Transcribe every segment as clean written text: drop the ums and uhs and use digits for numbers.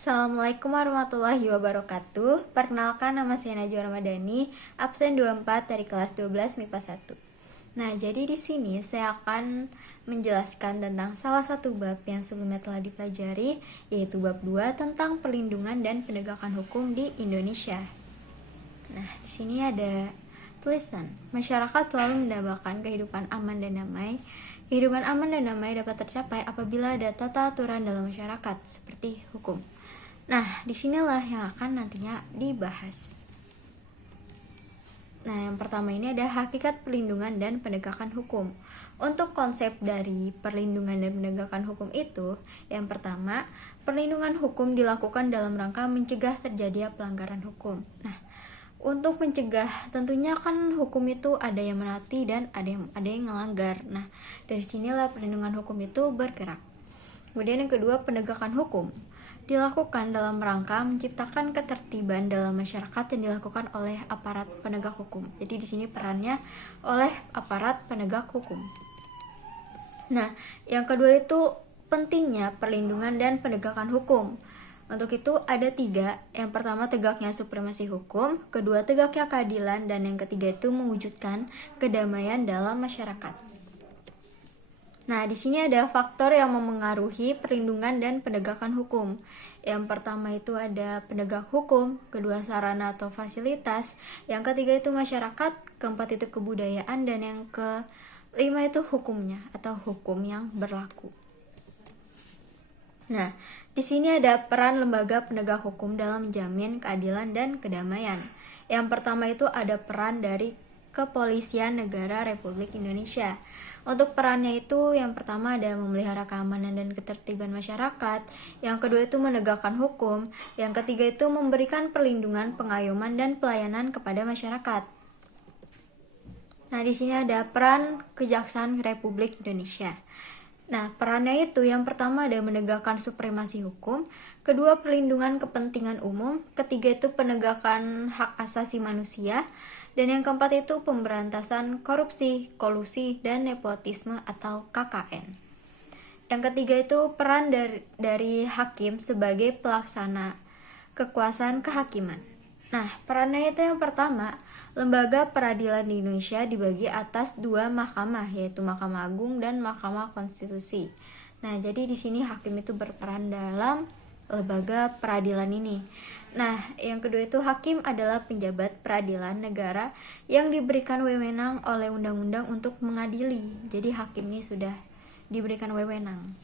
Assalamualaikum warahmatullahi wabarakatuh. Perkenalkan, nama saya Najwa Ramadhani, absen 24 dari kelas 12 MIPA 1. Nah, jadi di sini saya akan menjelaskan tentang salah satu bab yang sebelumnya telah dipelajari, yaitu bab 2 tentang perlindungan dan penegakan hukum di Indonesia. Nah, di sini ada tulisan, masyarakat selalu mendambakan kehidupan aman dan damai. Kehidupan aman dan damai dapat tercapai apabila ada tata aturan dalam masyarakat, seperti hukum. Nah, disinilah yang akan nantinya dibahas. Nah, yang pertama ini ada hakikat perlindungan dan penegakan hukum. Untuk konsep dari perlindungan dan penegakan hukum itu, yang pertama, perlindungan hukum dilakukan dalam rangka mencegah terjadinya pelanggaran hukum. Nah, untuk mencegah, tentunya kan hukum itu ada yang menaati dan ada yang ngelanggar. Nah, dari sinilah perlindungan hukum itu bergerak. Kemudian yang kedua, penegakan hukum dilakukan dalam rangka menciptakan ketertiban dalam masyarakat yang dilakukan oleh aparat penegak hukum. Jadi di sini perannya oleh aparat penegak hukum. Nah, yang kedua itu pentingnya perlindungan dan penegakan hukum. Untuk itu ada 3. Yang pertama, tegaknya supremasi hukum. Kedua, tegaknya keadilan. Dan yang ketiga itu mewujudkan kedamaian dalam masyarakat. Nah, di sini ada faktor yang memengaruhi perlindungan dan penegakan hukum. Yang pertama itu ada penegak hukum, kedua sarana atau fasilitas, yang ketiga itu masyarakat, keempat itu kebudayaan, dan yang kelima itu hukumnya atau hukum yang berlaku. Nah, di sini ada peran lembaga penegak hukum dalam menjamin keadilan dan kedamaian. Yang pertama itu ada peran dari Kepolisian Negara Republik Indonesia. Untuk perannya itu yang pertama ada memelihara keamanan dan ketertiban masyarakat, yang kedua itu menegakkan hukum, yang ketiga itu memberikan perlindungan, pengayoman dan pelayanan kepada masyarakat. Nah, di sini ada peran Kejaksaan Republik Indonesia. Nah, perannya itu yang pertama ada menegakkan supremasi hukum, kedua perlindungan kepentingan umum, ketiga itu penegakan hak asasi manusia, dan yang keempat itu pemberantasan korupsi, kolusi, dan nepotisme atau KKN. Yang ketiga itu peran dari hakim sebagai pelaksana kekuasaan kehakiman. Nah, perannya itu yang pertama, lembaga peradilan di Indonesia dibagi atas 2 mahkamah, yaitu Mahkamah Agung dan Mahkamah Konstitusi. Nah, jadi di sini hakim itu berperan dalam lembaga peradilan ini. Nah, yang kedua itu hakim adalah penjabat peradilan negara yang diberikan wewenang oleh undang-undang untuk mengadili. Jadi hakim ini sudah diberikan wewenang.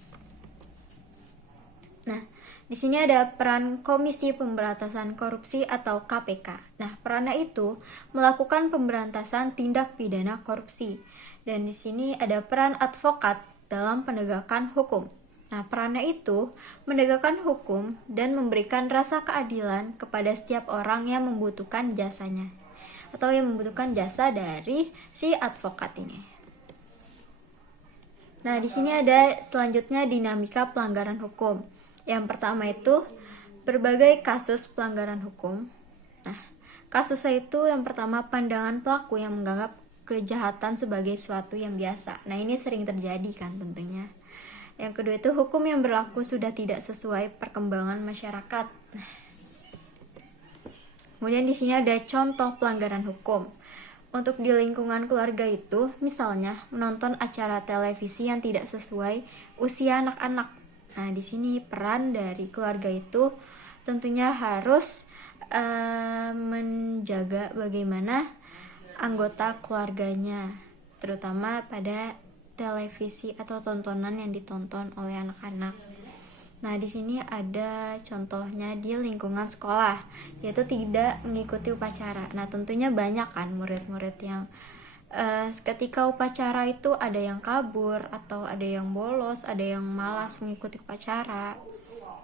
Nah, di sini ada peran Komisi Pemberantasan Korupsi atau KPK. Nah, perannya itu melakukan pemberantasan tindak pidana korupsi. Dan di sini ada peran advokat dalam penegakan hukum. Nah, perannya itu menegakkan hukum dan memberikan rasa keadilan kepada setiap orang yang membutuhkan jasanya atau yang membutuhkan jasa dari si advokat ini. Nah, di sini ada selanjutnya dinamika pelanggaran hukum. Yang pertama itu berbagai kasus pelanggaran hukum. Nah, kasusnya itu yang pertama pandangan pelaku yang menganggap kejahatan sebagai sesuatu yang biasa. Nah, ini sering terjadi kan tentunya. Yang kedua itu hukum yang berlaku sudah tidak sesuai perkembangan masyarakat. Kemudian di sini ada contoh pelanggaran hukum. Untuk di lingkungan keluarga itu, misalnya menonton acara televisi yang tidak sesuai usia anak-anak. Nah, di sini peran dari keluarga itu tentunya harus menjaga bagaimana anggota keluarganya, terutama pada televisi atau tontonan yang ditonton oleh anak-anak. Nah, di sini ada contohnya di lingkungan sekolah, yaitu tidak mengikuti upacara. Nah, tentunya banyak kan murid-murid yang ketika upacara itu ada yang kabur atau ada yang bolos, ada yang malas mengikuti upacara.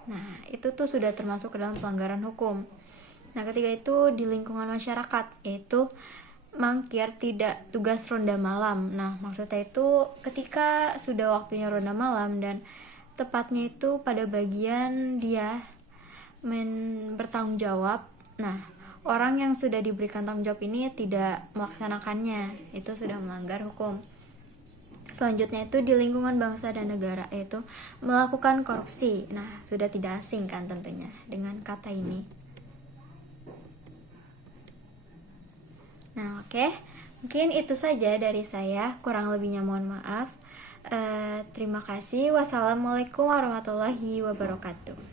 Nah, itu tuh sudah termasuk ke dalam pelanggaran hukum. Nah, ketiga itu di lingkungan masyarakat, yaitu mangkir tidak tugas ronda malam. Nah, maksudnya itu ketika sudah waktunya ronda malam dan tepatnya itu pada bagian dia bertanggung jawab. Nah, orang yang sudah diberikan tanggung jawab ini tidak melaksanakannya, itu sudah melanggar hukum. Selanjutnya itu di lingkungan bangsa dan negara, yaitu melakukan korupsi. Nah, sudah tidak asing kan tentunya dengan kata ini. Nah, oke. Mungkin itu saja dari saya, kurang lebihnya mohon maaf. Terima kasih. Wassalamualaikum warahmatullahi wabarakatuh.